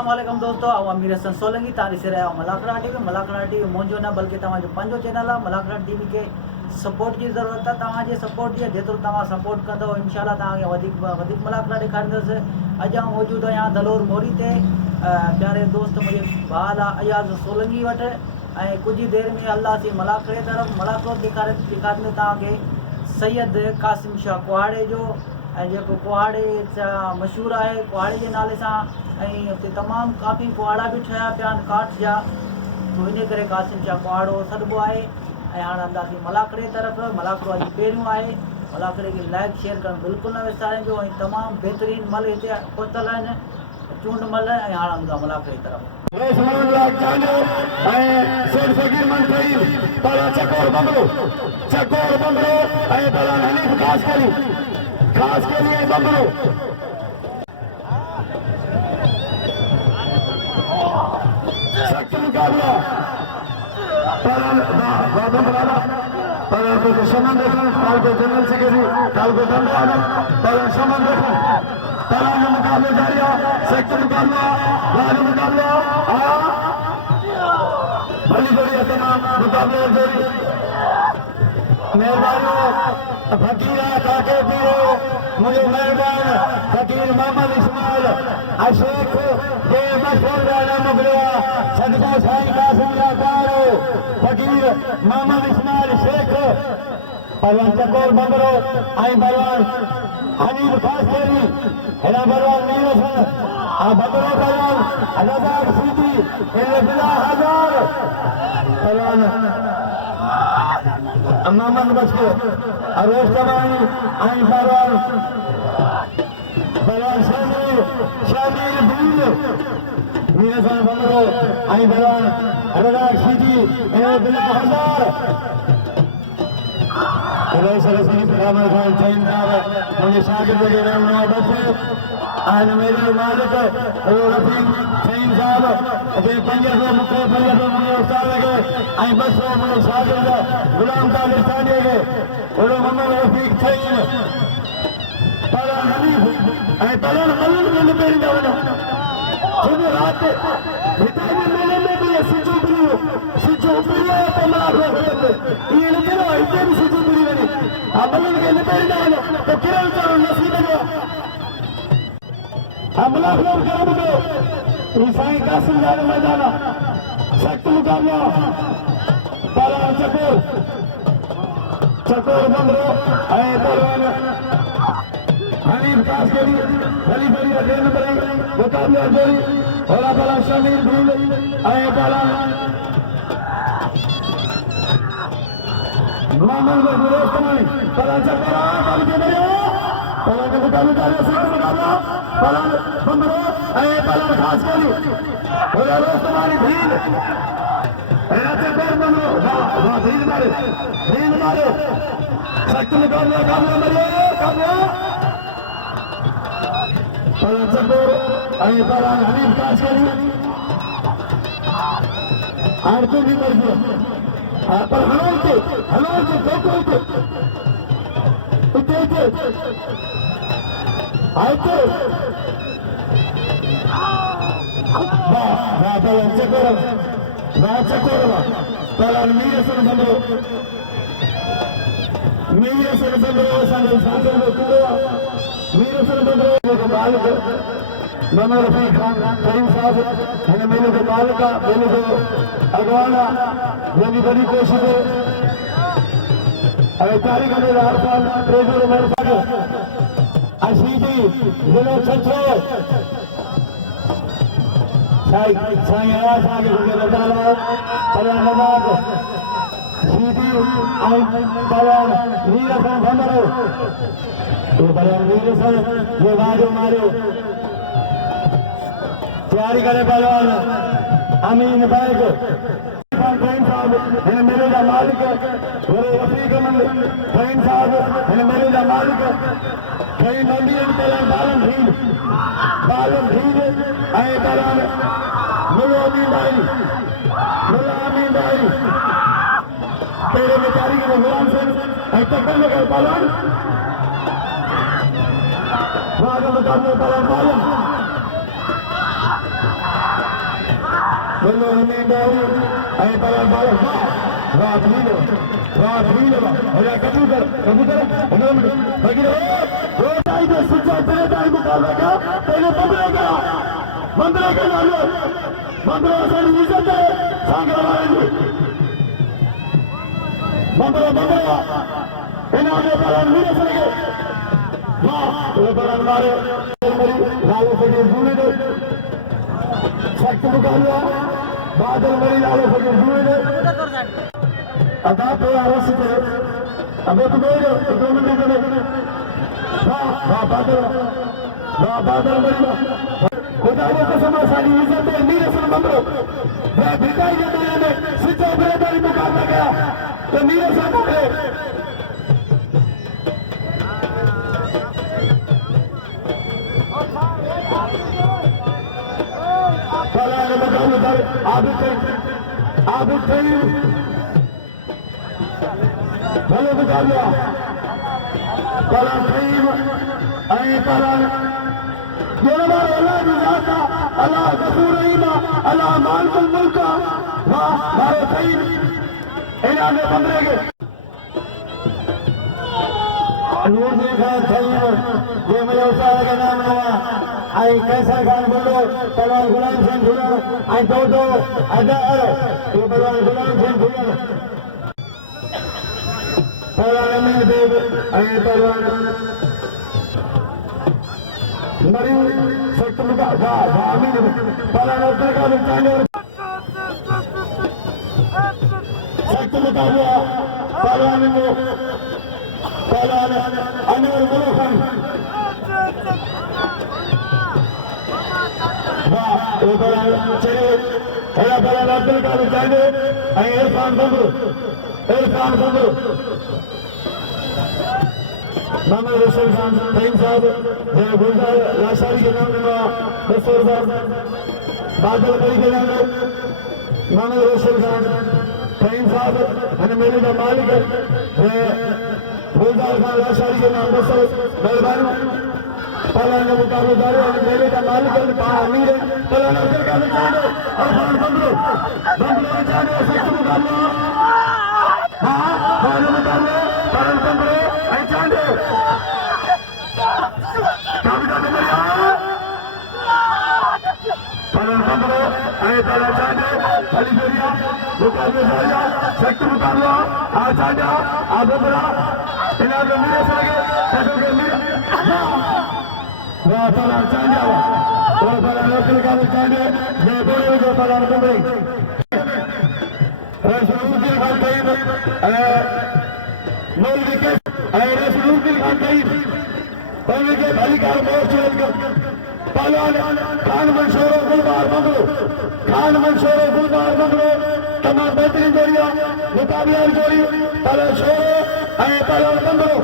अस्सलाम वालेकुम दोस्तों, अमीर हसन सोलंकी तारी से रहा मलाकड़ा टीवी। मलाकड़ा टीवी मुझो न बल्कि तव्हांजो पंहिंजो चैनल आहे। मलाकड़ा टीवी के सपोर्ट की ज़रूरत है, तव्हांजे सपोर्ट जी। जेतिरो तव्हां सपोर्ट कंदो इंशाल्लाह तव्हांखे वधीक मलाकड़ा ॾेखारींदुसि। अॼु आउं मौजूदु आहियां दलोर मोरी ते प्यारे दोस्त मुंहिंजे भाउ आहे अयाज़ सोलंकी वटि। ऐं कुझु देरि में हलंदासीं मलाकड़े तरफ़। मलाकड़ो ॾेखारींदो तव्हांखे सैयद कासिम शाह कुहाड़े जो, ऐं जेको कुहाड़े मशहूरु आहे कुहाड़े जे नाले सां। ऐं हुते तमामु काफ़ी कुहाड़ा बि ठहिया पिया आहिनि काठ जा, तो इन करे कासिम शाह कुहाड़ो सॾिबो आहे। ऐं हाणे हलंदासीं मलाकड़े तरफ़। मलाकड़ो अॼु पहिरियों आहे। मलाकड़े खे लाइक शेयर करणु बिल्कुलु न विसारिजो। ऐं तमामु बहितरीनु मल हिते पहुतल आहिनि, चूंड मल। ऐं हाणे हलंदा मलाकड़े तरफ़। खास के लिए बंगलो सख्त मुकाबला को समन देखा काल को जनरल सेक्रेटरी काल को दंड समन देखा तलान मुकाबले जारी सख्त मुकाबला राजू मुकाबला बड़ी बड़ी तमाम मुकाबले जारी। मेहरबानी फकीर काके पीरो मुझे मेहरबान फकीर मोहम्मद इस्माइल अशेख के मशहूर गाना मुगलिया सदका साईं कासिम याकारो फकीर मोहम्मद इस्माइल शेख पलवान चकोर बंगरो आई पलवान हनीफ खास केरी हेना पलवान मीर हसन आ बंगरो पलवान रज़ाक सीधी इन्हें बिला हजार पलवान मोहम्मद बच्चे अरोज कमाई आई पलवान शामिल भील मीर हसन बंगरो आई पलवान रज़ाक सीधी इन्हें बिला हजार मुझे शागिर्द के नाम आज मेरे मालिक रफीक सईद साहब अभी 500 मुझे उस्ताद लगे आई 200 मुझे शागिर्द गुलाम तालिब सानी के और मोहम्मद रफीक सईद पलान हनीफ आई पलान मलन में पेरी ना वनो सुनो रात हिताई मेले में भी सिजो बिलियो तमाम ये न करो इतने भी सिजो बिलियो नहीं हमलन के न पेरी ना वनो तो किरण करो नसीब दो हमला फ्लोर करो तो ईसाई कासिम जाने मैदान सख्त मुकाबला पलान चकोर बंदरो आए पलान हनीफ खास के लिए भली भली रखें नंबर मुकाबला जोड़ी और अपना शामिल भूल आए पलान मोहम्मद रोज कमाई पलान चकोर आए के मेरे पलान के मुकाबला सख्त मुकाबला पलान बंदरो आए पलान खास के लिए और रोज कमाई भील चकोर बंदरो वाह भील मारे सख्त मुकाबला काबला पलान चकोर आई पलान हनीफ खास के लिए आरती भी कर दिया पर हनोर के देखो उते आते वाह पलान चकोर पलान मीर हसन बंदरो सांसद में कुआ मीर हसन बंदरो के मालिक मोहम्मद रफीक खान करीम साहब इन मेले के मालिक मेले के अगवाना जोगी बड़ी कोशिश है अरे तारीख में राजस्थान ट्रेजर मेरे साथ अशीदी जिले छछो साईं आवाज आगे के लड़ाला पलान नवाब सीधी आई पलान मीर हसन बंदरो तो पलान मीर हसन ये वाजो मारो तैयारी करे पहलवान अमीन बैग साहब इन मेरे का मालिक मेरे रफीक मंद फहीम साहब इन मेरे का मालिक कई मंडी पहलवान बालम भील आए पहलवान मुल्ला अमीन भाई तेरे में तारीख में गुलाम से तकल लगे पहलवान मुकाबले पहलवान बोलो हमें गौरी अरे पला बाल रात नीलो अरे कबूतर बाकी रो टाइम में सुचा तेरे टाइम मुकाबला का पहले बंदरे का नाम बंदरा सारी इज्जत है सांगरा वाले बंदरा इनाम में पला नीले से लगे वाह वो पला मारे लालो से जुड़े दे सख्त मुकाबला बादल मरी लालो से जुड़े दे अदा पे आवाज से अबे तू गए 2 मिनट में वाह बादल मरी खुदा ने कसम सारी इज्जत है नीले से बंदरो वह बिकाई के दुनिया में सिद्ध बराबरी मुकाबला गया तो नीले से बंदरे पलाने मुकाबला आबिद थे भले मुकाबला पला थीम ऐं पला अल्लाह जाता अल्लाह गफूर रहीम अल्लाह मालिकुल मुल्क वाह मारो थीम इनाम में बंदरे के नूर देखा थीम ये मुझे उतार के नाम हुआ आई कैसर खान बोलो पलवान गुलाम सिंह झूलर आई दो अदर ये पलवान गुलाम सिंह झूलर पलवान अमीर देव आई पलवान मरी सख्त मुकाबला अमीर पलवान उत्तर का बिचाने सख्त मुकाबला पलवान अमीर गुरु खान चलिए अब्दुल कादिर चांदे इरफान बंदरू मोहम्मद रसूल खान फहीम साहब गुलजार लाशारी के नाम दस्तूर साहब बादल मरी के नाम मोहम्मद रसूल खान फहीम साहब मैंने मेरे का मालिक गुलजार खान लाशारी के नाम दस्तूर मेहरबानी पलाने मुकाबलेदार और मेले का मालिक अमीर है पलाने उत्तर का चांदे और बंदरो चांदे सख्त मुकाबला हाँ पलाने मुकाबले पलान बंदरो ऐ चांदे पलान बंदरो ऐ पलान चांदे अली गोरिया मुकाबले जारिया सख्त मुकाबला आ चांदा आ बंदरा इनाम मेरे से लगे सदों के मेरे वह पलान चांदा वो पलान उत्तर का चांदे ये बोले जो पलान बंदरे रसूलुद्दीन खान कईम मौलवी के रसूलुद्दीन खान कईम मौलवी के भाई का मोर्चा पहलवान खान मंसूर गुलबार बंगलो तमाम बेहतरीन जोड़िया मुकाबला जोड़ी पहलवान शोर पहलवान बंगलो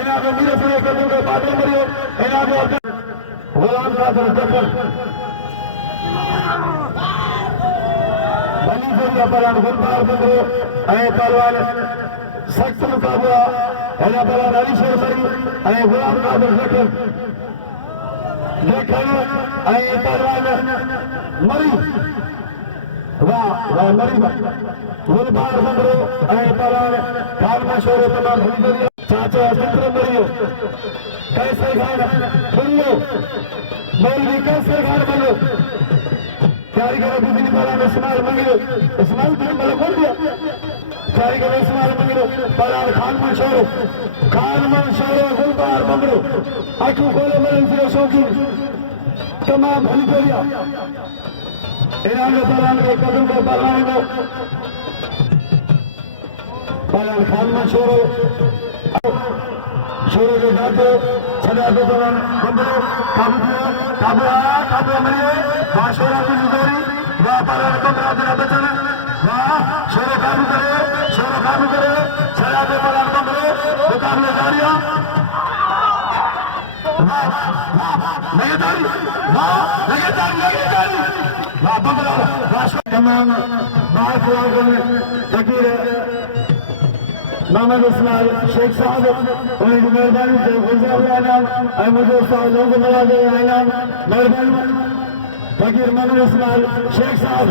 इनाम मीर से कदम के बादल मरियो इनाम गुलाम कादिर जफर बनी जोड़िया पहलवान गुलबार बंगलो पहलवान सख्त मुकाबला पहलवान अली शेर मरी गुलाम कादिर जफर पहलवान मरी वाह मरी गुलबार बंगलो पहलवान खान मशहूर तमाम भूल चाचा चित्र मरियो कैसर खान बल्लो मौलवी कैसर खान बल्लो कारीगर बिजली वाला इस्माइल मंगिलो इस्माइल बिन वाला बोल दिया कारीगर इस्माइल मंगिलो पलार खान मंशोर गुलबार मंगलो आंखों खोले मरन से शौकीन तमाम भली गोलिया इनाम पलान के कदम को पलान को पलार खान मंशोर शोरों के जाते छड़ा के दौरान बंदरो काबू मरिए वहाँ शोरा की जोड़ी वहाँ पर बंदरा जरा बचन वहाँ शोरों काबू करे छड़ा के दौरान बंदरो मुकाबले जारिया लगातारी वहाँ बंदरा तमाम बाहर फकीर मोहम्मद इस्माइल शेख साहब उनकी मेहरबानी से गुलजार इनाम मुझे लोगों को नवाजे इनाम मेहरबानी फकीर मोहम्मद इस्माइल शेख साहब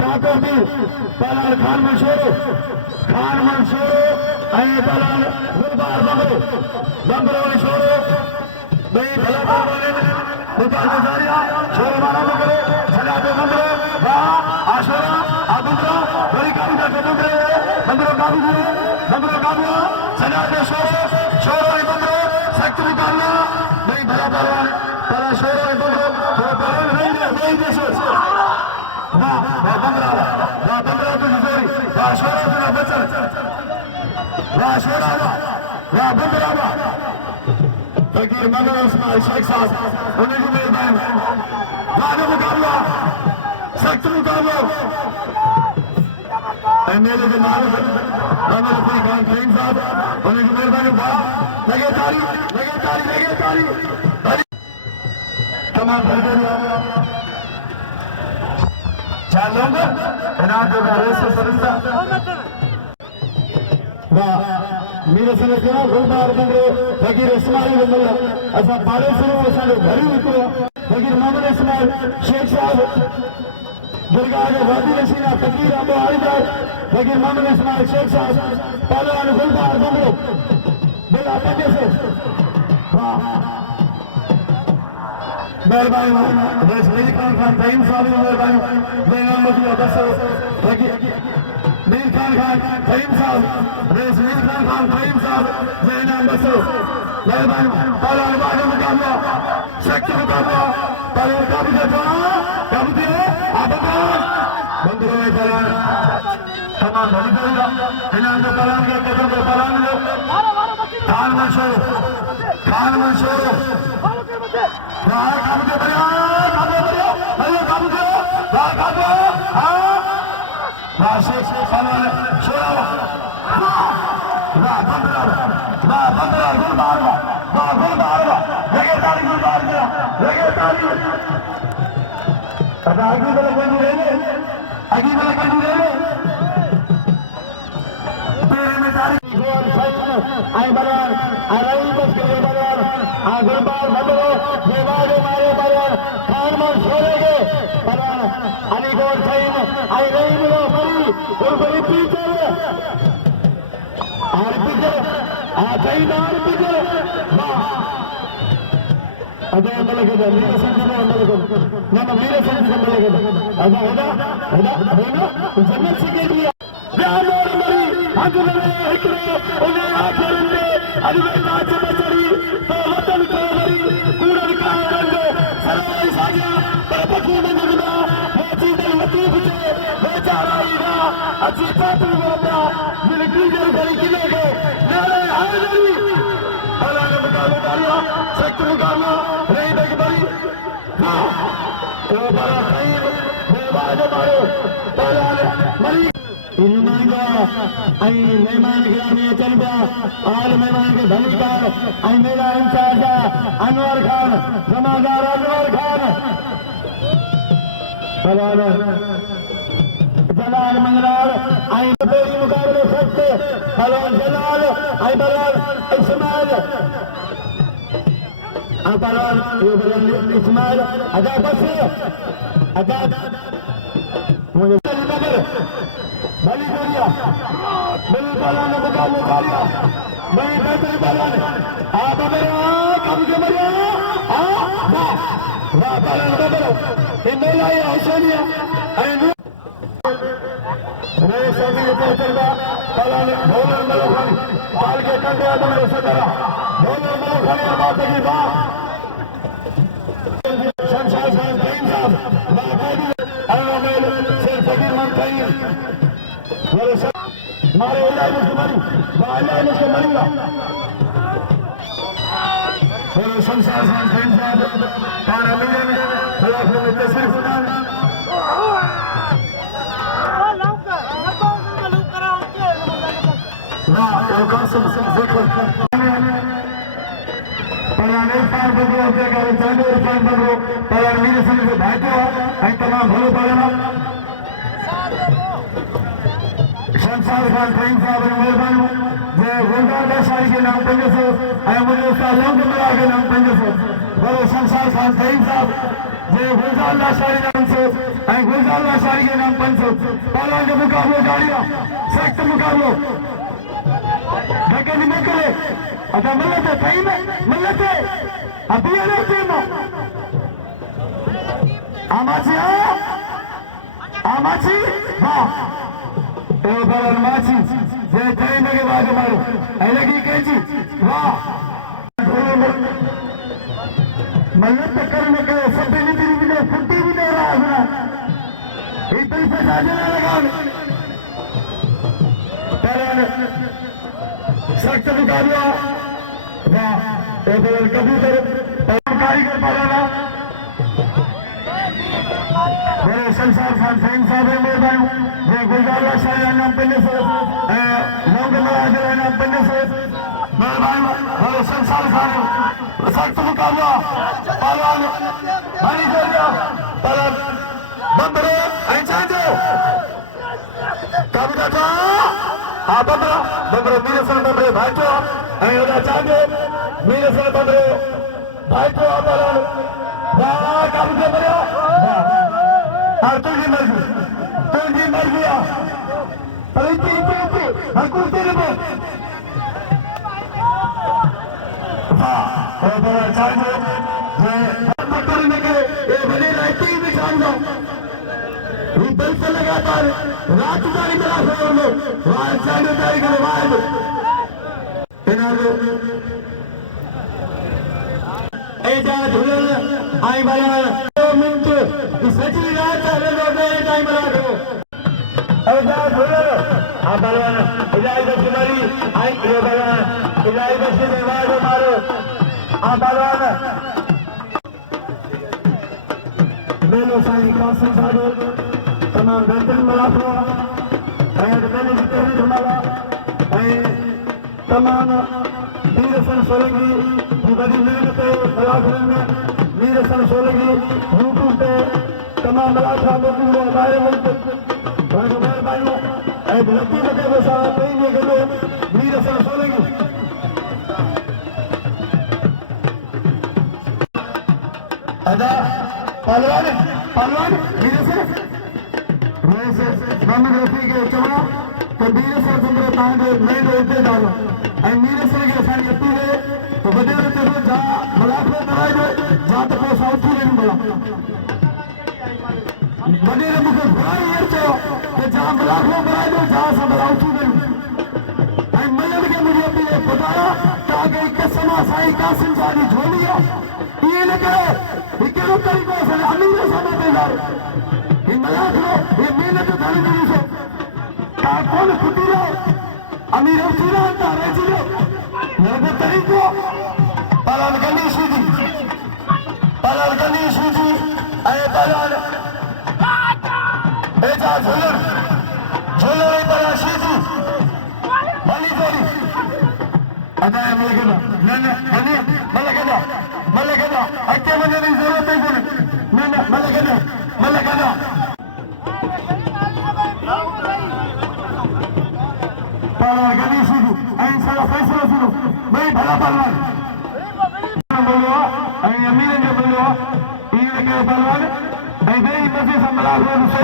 काकोटी पहलवान खान मंसूर पहलवान गुलबार बंगरो मंसूर भाई भला गुजारिया छोड़ मारा बंगरो सजा दे बंगरो आशोरा आबुद्रा बड़ी काबू का बंगरो काबू सजा दे छोड़ो बंगरो सख्त मुकाबला भाई भला पहला छोड़ो बंगरो नहीं देशो बंगरा तो जोरी छोड़ा तुला बचल छोड़ा बंगरा फकीर मोहम्मद इस्माइल शेख साहब उन्हें की मेहरबानी मुकाबला सख्त मुकाबला मेरे के मालिक मोहम्मद अफरी खान फहीम साहब उन्हें की मेहरबानी लगे ताली तमाम चार लोग मेरे संग गुलबार बंगरो फकीर इस्माइल असा पाड़े शुरू असांजो घर ही निकिरो फकीर मोहम्मद इस्माइल शेख साहब दरगाह जो वादी नशीना फकीर अबू आलिदार फकीर मोहम्मद इस्माइल शेख साहब पहलवान गुलबार बंगरो बिला पंजे से मेहरबानी बस मीर खान फहीम साहब मेहरबानी जयनाम मतिया बस फकीर मीर खान फहीम साहब रेस मीर खान फहीम साहब जयनाम बसो मेहरबानी पहलवान बाजू मुकाबला सख्त मुकाबला पहलवान काबू दिए आबदार बंदरों में पहलवान तमाम भली करेगा इनाम के पहलवान के कदम पे पहलवान खान मंसूर काबू दे शेख पहलवान छोड़ा बंदरा गुलबार लगे ताली आगे वाला कंजू ले तेरे में ताली आई बलवान अरई बस के बलवान गुलबार बंदरो देवागे मारे बलवान खान छोड़ेगे बलवान अलीगढ़ फहीम आई रही मिलो बड़ी और बड़ी पीछे अदा मेरे संग मेरे संग जन्नत से के लिया उन्हें आखिर नाच बचरी तो वतन को मरी कूड़न का रंग सरवाई सागिया पर पकू में निगना मोची दल लतीफ से बेचारा ईरा अच्छी पापी वापा मिलकी जल गली किले के नारे हाजरी भला ने मुकाबला डालिया सख्त मुकाबला रही बेग बड़ी तो बड़ा खैर बेबाज मारो पहला मरी मेहमान गिरामी चल गया और मेहमान के धनीकार मेरा इंचार्ज अनवर खान जमादार अनवर खान जलाल मंगलाल मुकाबले सकते हेलो जलाल बलाल इस्माइल इस्माइल अदा बस अदा मुझे भली करिया मेरी बाला ने मुकाबले कारिया मैं बेहतरी बाला ने आप मेरा कम के मरिया वाह बाला ने बबरो इंदोला ये हुसैनिया रे सभी पहुंचेगा बाला ने भोले मलोखानी पाल के कंधे आदम ने सदरा भोले मलोखानी बात की बात शमशाद खान फहीम साहब बाकायदा अल्लाह से फकीर मन फहीम मारे मुझे मरूंगा शमशाद खान फहीम साहब तारा मिलन तस्वीर खुदान तमाम भलो पालना शमशाद खान फहीम साहब मेहरबानी जो गुलजार शाही के नाम 500 मुझे उसका लंग मिला के नाम 500 बोलो शमशाद खान फहीम साहब जय गुलजार लाशारी नाम से गुलजार लाशारी के नाम 500 पहलवान का मुकाबलो जारी सख्त मुकाबलो ढके निकले अदा मिलते सही में मिलते अभी अरे टीम आमाची वाह ए पहलवान माची जय टाइम के बाद मारो ऐ लगी कैची वाह मल्लत करने के सब भी फुट्टी भी नहीं रहा है इतनी से साझे ना लगा सख्त मुकाबला वाह कबूतर कारीगर पालाना मेरे संसार खान फैन साहब है मेहरबान जय गुलजार शाह नाम पन्ने से लौंग महाराज नाम पन्ने से मेहरबान मेरे संसार खान सख्त मुकाबला पहलवान भारी जोरिया पहलवान बंदरो ऐचांजो काबू था हाँ बंदरो मीरे सन बंदरे भाई तो ऐ चांगे मीरे सन बंदरे भाई तो पहलवान वाह काबू के बड़ा हाँ तुझी मर्जी अरे इतनी हाँ कुर्सी ने बोल लगातार रात जारी आई बना मिनट सची रात टाइम मेलो साईं कासिम साहब तमाम बेहतरीन मुलाफो मैंने जीते हुए धमाला तमाम वीरसन सोलंकी की बड़ी मेहनत मुलाफिन में वीरसन सोलंकी यूट्यूब पे तमाम मुलाफा मौजूद है हमारे मुल्क मेहरबानी लकी लगे वो साहब कहीं गए वीरसन सोलंकी अदा पहलवान वीर से मोहम्मद रफी के चवणा तो वीर से तुमरे तव्हांजे नए उते डालो ऐं वीर से खे असांजी अपील आहे त वॾे ते जा मुलाक़ो कराइजो जा त पोइ असां उथी वञूं भला वॾे मूंखे घणा ईअं चयो त जा मुलाक़ो कराइजो जा असां भला उथी वञूं ऐं मल्हनि खे मुंहिंजी अपील आहे ॿुधायो तव्हांखे कसम आहे साईं कासिम साहिब जी झोली आहे इएं न कयो हिकिड़ो तरीक़ो असांजे अमीर सां मददगार ही मलाखो ये मेहनत धन ॾिसो तव्हां कोन फुटी रहो अमीर उथी रहो तव्हां रहिजी रहो हिन तरीक़ो पहलवान गनी सूजी ऐं पहलवान एजाज झूलण ऐं पहलवान शीजी भली जोड़ी अदा मलकदा अॻिते वञण जी ज़रूरत ई कोन्हे मलकदा पहलवान गनी सूजी ऐं सारा फ़ैसिला सुनो ॿई भला पहलवान बोलियो आहे ऐं अमीरनि जो बोलियो आहे इहो कयो पहलवान ऐं ॿई मज़े सां मुलाक़ो ॾिसो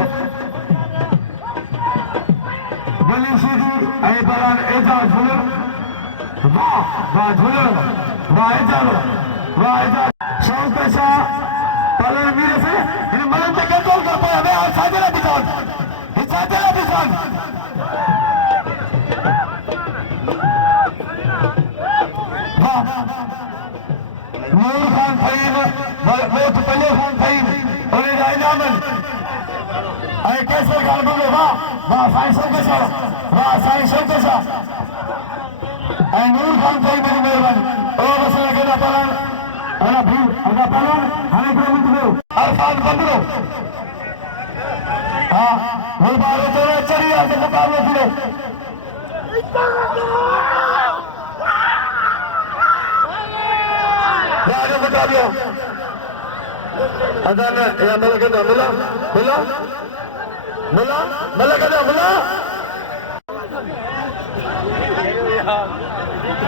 गनी सूजी ऐं पहलवान एजाज झूलण वाह झूलण वाह एजाज शौक़ शाह पहलवान वीर से इन मलन ते कंट्रोल कर पाया मैं और साजला बिचान वाह नूर खान फहीम मोत पल्ले खान फहीम और इनामन ऐं केसर खान बोलो वाह साईं शौक़ शाह ऐं नूर खान फहीम जी महिरबानी और असां केॾा पहलवान अना भीड़ अदा पहलवान हाणे हिकिड़ो मिंट वियो अरफान बंदरो हा गुलबारो तोड़े चढ़ी आहे त मुक़ाबिलो थींदो राजो मुक़ाबिलो अदा न या मलकदा मिला